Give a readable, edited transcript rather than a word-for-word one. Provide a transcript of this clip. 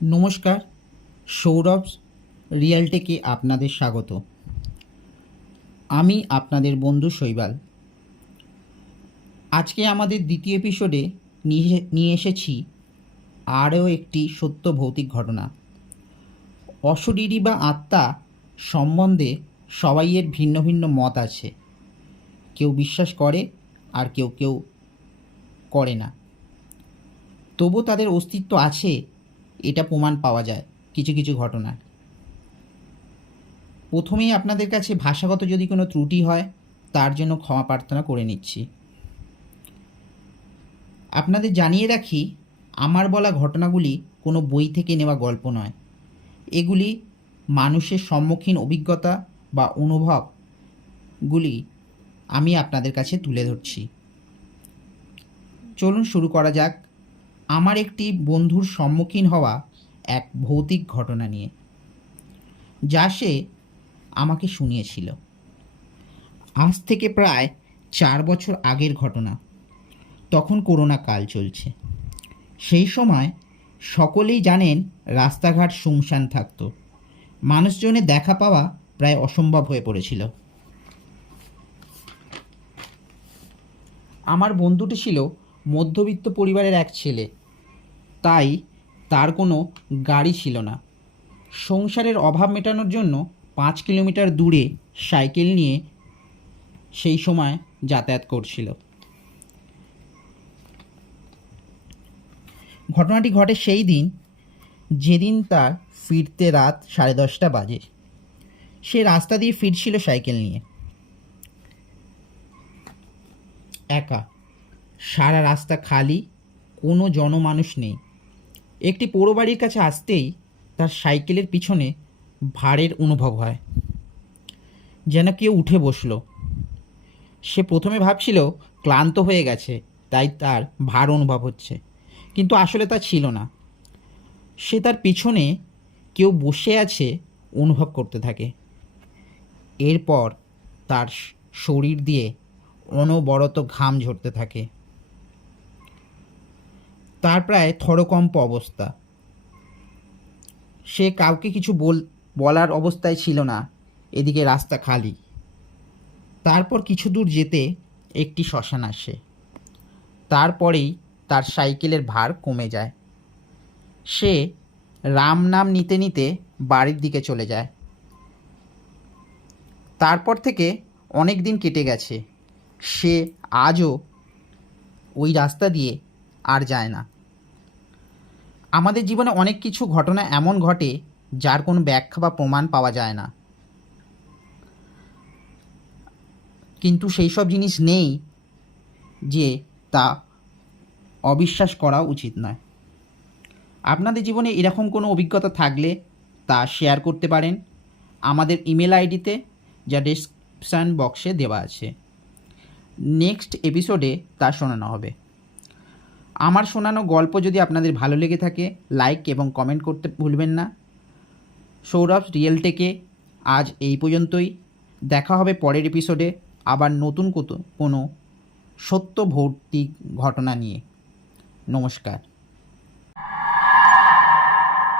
নমস্কার, সৌরভ রিয়েলটেকে আপনাদের স্বাগত। আমি আপনাদের বন্ধু শৈবাল। আজকে আমাদের দ্বিতীয় এপিসোডে নিয়ে এসেছি আরও একটি সত্য ভৌতিক ঘটনা। অশরীরী বা আত্মা সম্বন্ধে সবাইয়ের ভিন্ন ভিন্ন মত আছে। কেউ বিশ্বাস করে আর কেউ কেউ করে না। তবু তাদের অস্তিত্ব আছে, এটা প্রমাণ পাওয়া যায় কিছু কিছু ঘটনায়। প্রথমেই আপনাদের কাছে ভাষাগত যদি কোনো ত্রুটি হয় তার জন্য ক্ষমা প্রার্থনা করে নিচ্ছি। আপনাদের জানিয়ে রাখি, আমার বলা ঘটনাগুলি কোনো বই থেকে নেওয়া গল্প নয়। এগুলি মানুষের সম্মুখীন অভিজ্ঞতা বা অনুভবগুলি আমি আপনাদের কাছে তুলে ধরছি। চলুন শুরু করা যাক আমার একটি বন্ধুর সম্মুখীন হওয়া এক ভৌতিক ঘটনা নিয়ে, যা সে আমাকে শুনিয়েছিল। আজ থেকে প্রায় 4 বছর আগের ঘটনা। তখন করোনা কাল চলছে। সেই সময় সকলেই জানেন রাস্তাঘাট শুনশান থাকত। মানুষজনের দেখা পাওয়া প্রায় অসম্ভব হয়ে পড়েছিল। আমার বন্ধুটি ছিল মধ্যবিত্ত পরিবারের এক ছেলে, তাই তার কোনো গাড়ি ছিল না। সংসারের অভাব মেটানোর জন্য 5 কিলোমিটার দূরে সাইকেল নিয়ে সেই সময় যাতায়াত করছিল। ঘটনাটি ঘটে সেই দিন যেদিন তার ফিরতে রাত 10:30 বাজে। সে রাস্তা দিয়ে ফিরছিল সাইকেল নিয়ে, একা। সারা রাস্তা খালি, কোনো জনমানুষ নেই। একটি পোড়ো বাড়ির কাছে আসতেই তার সাইকেলের পিছনে ভারের অনুভব হয়, যেন কেউ উঠে বসলো। সে প্রথমে ভাবছিল ক্লান্ত হয়ে গেছে, তাই তার ভার অনুভব হচ্ছে, কিন্তু আসলে তা ছিল না। সে তার পিছনে কেউ বসে আছে অনুভব করতে থাকে। এরপর তার শরীর দিয়ে অনবরত ঘাম ঝরতে থাকে। তার প্রায় থরকম্প অবস্থা। সে কাউকে কিছু বলার অবস্থায় ছিল না। এদিকে রাস্তা খালি। তারপর কিছু দূর যেতে একটি শ্মশান আসে। তারপরেই তার সাইকেলের ভার কমে যায়। সে রাম নাম নিতে নিতে বাড়ির দিকে চলে যায়। তারপর থেকে অনেক দিন কেটে গেছে। সে আজও ওই রাস্তা দিয়ে আর যায় না। আমাদের জীবনে অনেক কিছু ঘটনা এমন ঘটে যার কোনো ব্যাখ্যা বা প্রমাণ পাওয়া যায় না, কিন্তু সেই সব জিনিস নেই যে তা অবিশ্বাস করা উচিত নয়। আপনাদের জীবনে এরকম কোনো অভিজ্ঞতা থাকলে তা শেয়ার করতে পারেন আমাদের ইমেল আইডিতে, যা ডেসক্রিপশান বক্সে দেওয়া আছে। নেক্সট এপিসোডে তা শোনানো হবে। আমার শোনানো গল্প যদি আপনাদের ভালো লেগে থাকে, লাইক এবং কমেন্ট করতে ভুলবেন না। সৌরভ রিয়েলটেকে আজ এই পর্যন্তই। দেখা হবে পরের এপিসোডে আবার নতুন কোনো সত্য ভৌতিক ঘটনা নিয়ে। নমস্কার।